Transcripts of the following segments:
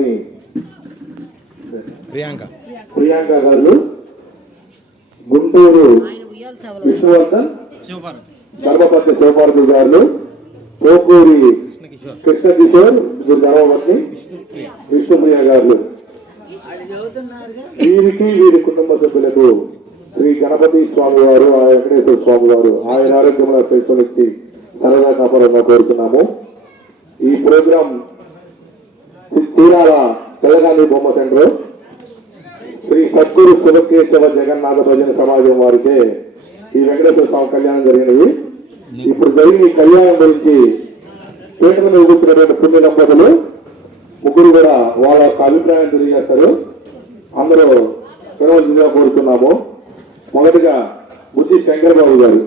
ధర్మపత్ని ప్రియాంక గారు, గుంటూరు విష్ణువర్ధన్ ధర్మపత్ని శివపార్వతి గారు, పోకూరి కృష్ణ కిషోర్ ధర్మపత్ని విష్ణుప్రియ గారు, వీరికి వీరి కుటుంబ సభ్యులకు శ్రీ గణపతి స్వామి వారు, ఆ వెంకటేశ్వర స్వామి వారు ఆయన ఆరోగ్యంలో చేసుకొనిచ్చి సరదా కాపాడంగా కోరుతున్నాము. ఈ ప్రోగ్రాం చీరాల తెలంగాణ బొమ్మ సెంటర్ శ్రీ సద్గురు శివకేశవ జగన్నాథ భజన సమాజం వారికే ఈ వెంకటేశ్వర స్వామి కళ్యాణం జరిగినవి. ఇప్పుడు జరిగిన ఈ కళ్యాణం గురించి పేటల మీద కూర్చున్నటువంటి పుణ్య దంపతులు ముగ్గురు కూడా వాళ్ళ యొక్క అభిప్రాయం తెలియజేస్తారు. అందరూ వినవలసిందిగా కోరుతున్నాము. మొదటిగా బుద్ధి శంకరబాబు గారు.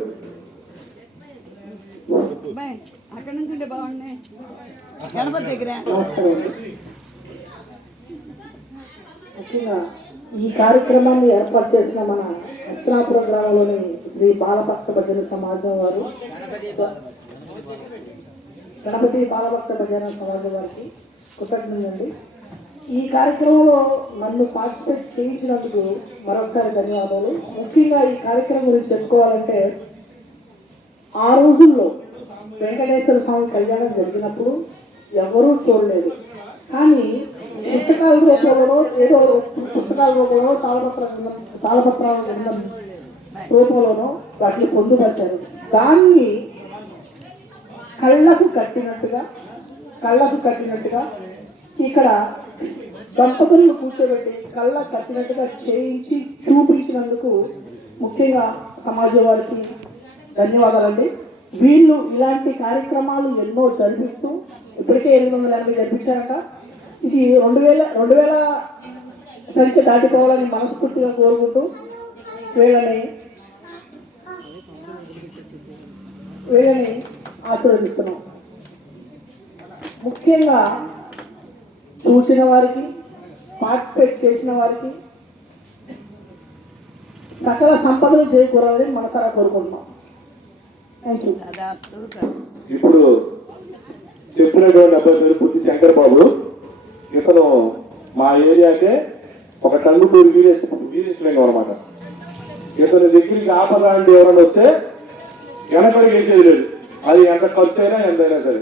ముఖ్యంగా ఈ కార్యక్రమాన్ని ఏర్పాటు చేసిన మన హస్తనాపురం గ్రామంలోని శ్రీ బాలభక్త భజన సమాజం వారు, గణపతి బాలభక్త భజన సమాజం వారికి కృతజ్ఞతలండి. ఈ కార్యక్రమంలో నన్ను పార్టిసిపేట్ చేయించినందుకు మరొకసారి ధన్యవాదాలు. ముఖ్యంగా ఈ కార్యక్రమం గురించి చెప్పుకోవాలంటే, ఆ రోజుల్లో వెంకటేశ్వర స్వామి కళ్యాణం జరిగినప్పుడు ఎవరూ చూడలేదు. కానీ పుస్తకాల రూపంలో, ఏదో పుస్తకాల రూపంలో, తాళపత్రాల రూపంలోనో వాటిని పొందుపరిచారు. దాన్ని కళ్ళకు కట్టినట్టుగా ఇక్కడ దంపతులను కూర్చోబెట్టి కళ్ళ కట్టినట్టుగా చేయించి చూపించినందుకు ముఖ్యంగా సమాజం వారికి ధన్యవాదాలండి. వీళ్ళు ఇలాంటి కార్యక్రమాలు ఎన్నో జరిపిస్తూ ఇప్పటికే 880 జరిపించారట. ఇది 2000 సంఖ్య దాటిపోవాలని మనస్ఫూర్తిగా కోరుకుంటూ వీళ్ళని ఆశీర్వదిస్తున్నాం. ముఖ్యంగా చూసిన వారికి, పార్టిసిపేట్ చేసిన వారికి సకల సంపదలు చేకూరాలని మనసారా కోరుకుంటున్నాం. ఇప్పుడు చెప్పినటువంటి అబ్బాయి బుద్ధి శంకర్ బాబు. ఇతను మా ఏరియాకే ఒక టంగుటూరు వీరేశ్వరంగం అనమాట. ఇతని దగ్గరికి ఆపద అంటే ఎవరైనా వస్తే వెనకడికి వేసేది లేదు. అది ఎంత ఖర్చు అయినా ఎంతైనా సరే.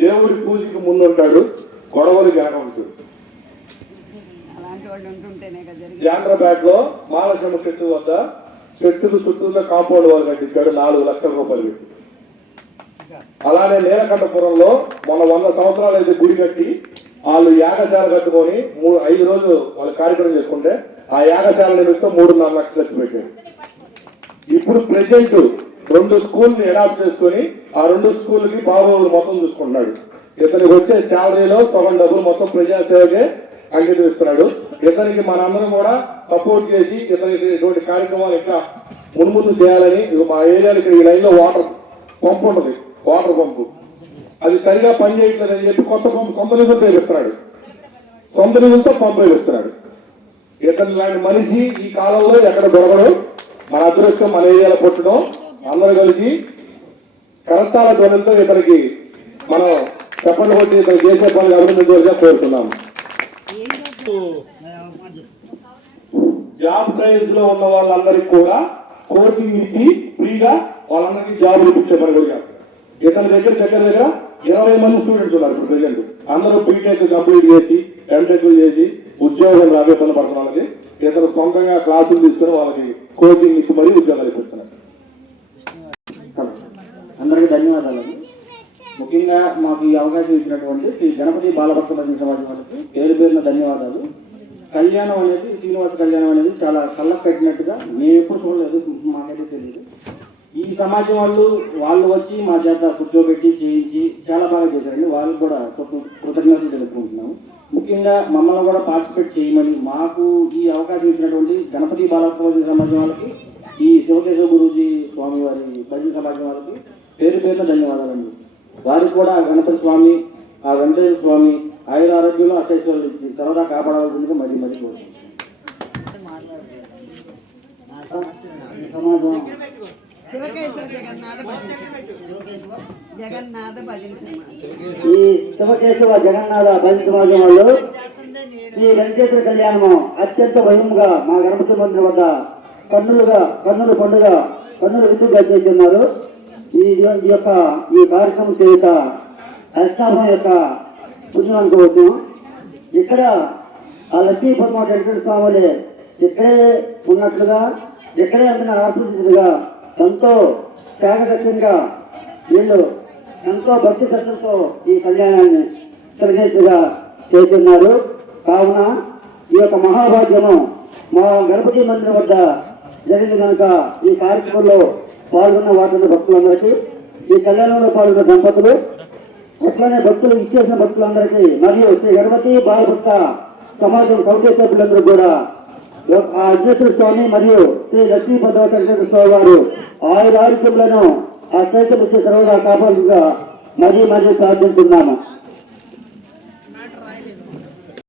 దేవుడి పూజకి ముందు ఉంటాడు, గొడవలు వెనక ఉంటాడు. జాండ్రాబాద్ లో మహాలక్ష్మి చెట్టు వద్ద చెట్టుకు చుట్టూలో కాంపౌండ్ వాళ్ళు కట్టించాడు 4 లక్షల రూపాయలు పెట్టి. అలానే నీలకంఠపురంలో మొన్న 100 సంవత్సరాలు అయితే గుడి కట్టి వాళ్ళు యాగశాల కట్టుకొని 5 రోజులు వాళ్ళు కార్యక్రమం చేసుకుంటే ఆ యాగశాల నిమిత్తం 3.5 లక్షలు ఖర్చు పెట్టాడు. ఇప్పుడు ప్రెసెంట్ 2 స్కూల్ని అడాప్ట్ చేసుకొని ఆ 2 స్కూల్కి బాబు మొత్తం చూసుకుంటున్నాడు. ఇతనికి వచ్చే శాలరీలో సగం డబ్బులు మొత్తం ప్రజాసేవకే అంకితం ఇస్తున్నాడు. ఇతనికి మనందరం కూడా సపోర్ట్ చేసి ఇతనికి ఇటువంటి కార్యక్రమాలు ఇంకా ముందు చేయాలని. మా ఏరియాలో ఇక్కడ ఈ లైన్లో వాటర్ పంపు ఉంటుంది, వాటర్ పంపు అది సరిగా పనిచేయట్లేదని చెప్పి కొత్త పంపు సొంత నిధులతో వేపిస్తున్నాడు. సొంత నిధులతో పంపు వేపిస్తున్నాడు. ఇతని లాంటి మనిషి ఈ కాలంలో ఎక్కడ దొరకడు. మన అదృష్టం మన ఏరియాలో పుట్టడం. అందరూ కలిసి కరతాల ధ్వనులతో ఇతనికి మనం చెప్పండి కొట్టి ఇతను చేసే పనులు అభినందించగా కోరుతున్నాము. జాబ్ ట్రైల్స్ లో ఉన్న వాళ్ళందరికీ కూడా కోచింగ్ ఇచ్చి ఫ్రీగా వాళ్ళందరికీ జాబ్ ఇప్పించే పని కూడా చేస్తారు. ఇతని దగ్గర 20 మంది స్టూడెంట్స్ ఉన్నారు ఇప్పుడు ప్రెసెంట్. అందరూ బీటెక్ కంప్లీట్ చేసి ఎంటెక్ చేసి ఉద్యోగం రాబే పనులు పడుతున్న వాళ్ళకి ఇతను సొంతంగా క్లాసులు తీసుకుని వాళ్ళకి కోచింగ్ ఇచ్చి మరీ ఉద్యోగాలు ఇప్పిస్తున్నారు. అందరికీ ధన్యవాదాలు. ముఖ్యంగా మాకు ఈ అవకాశం ఇచ్చినటువంటి శ్రీ గణపతి బాలభక్త భజన సమాజం వాళ్ళకి పేరున ధన్యవాదాలు. కళ్యాణం అనేది, శ్రీనివాస కళ్యాణం అనేది చాలా కళ్ళకు కట్టినట్టుగా మేము ఎప్పుడు చూడలేదు, మాకైతే తెలియదు. ఈ సమాజం వాళ్ళు వచ్చి మా చేత కూర్చోబెట్టి చేయించి చాలా బాగా చేశారండి. వాళ్ళకి కూడా కృతజ్ఞతలు తెలుపుకుంటున్నాము. ముఖ్యంగా మమ్మల్ని కూడా పార్టిసిపేట్ చేయమని మాకు ఈ అవకాశం ఇచ్చినటువంటి గణపతి బాలభక్త భజన సమాజం వాళ్ళకి, ఈ శివకేశవ గురూజీ స్వామి వారి భజన సమాజం వాళ్ళకి పేరున ధన్యవాదాలండి. వారికి కూడా గణపతి స్వామి, ఆ వెంకటేశ్వర స్వామి ఆయుర ఆరోగ్యంలో అత్యవసరాలు ఇచ్చి సరదా కాపాడవలసిందిగా మరీ కోరుతున్నాం. ఈ శివకేశవ జగన్నాథ భజన సమాజం వాళ్ళు ఈ వెంకటేశ్వర కళ్యాణము అత్యంత వైభవంగా మా గణపతి మందిరం వద్ద కన్నుల పండుగ కన్నుల విందుగా చేస్తున్నారు. ఈ కార్యక్రమం చేత అష్టాభం యొక్క పుణ్యం అనుకోవచ్చు. ఇక్కడ ఆ లక్ష్మీ పద్మ వెంకటేశ్వర స్వామి ఇక్కడే ఉన్నట్లుగా ఇక్కడే అందరిని ఆస్వాదించినట్టుగా ఎంతో త్యాగదక్షంగా వీళ్ళు ఎంతో భక్తి శ్రద్ధలతో ఈ కళ్యాణాన్ని కలిగేట్టుగా చేస్తున్నారు. కావున ఈ యొక్క మహాభాగ్యము మా గణపతి మందిరం వద్ద జరిగింది కనుక ఈ కార్యక్రమంలో పాల్గొన్న వాటిని భక్తులందరికీ, ఈ కళ్యాణంలో పాల్గొన్న దంపతులు, అట్లనే భక్తులు ఇచ్చేసిన భక్తులందరికీ మరియు శ్రీ గణపతి బాలభక్త సమాజం కౌన్సిల్ సభ్యులందరూ కూడా ఆ అధ్యక్షుడు స్వామి మరియు శ్రీ లక్ష్మీ వెంకటేశ్వర స్వామి వారు ఆయురారోగ్యములను ఆ చైతన్య సర్వదా కాపాడుగా మరీ ప్రార్థిస్తున్నాము.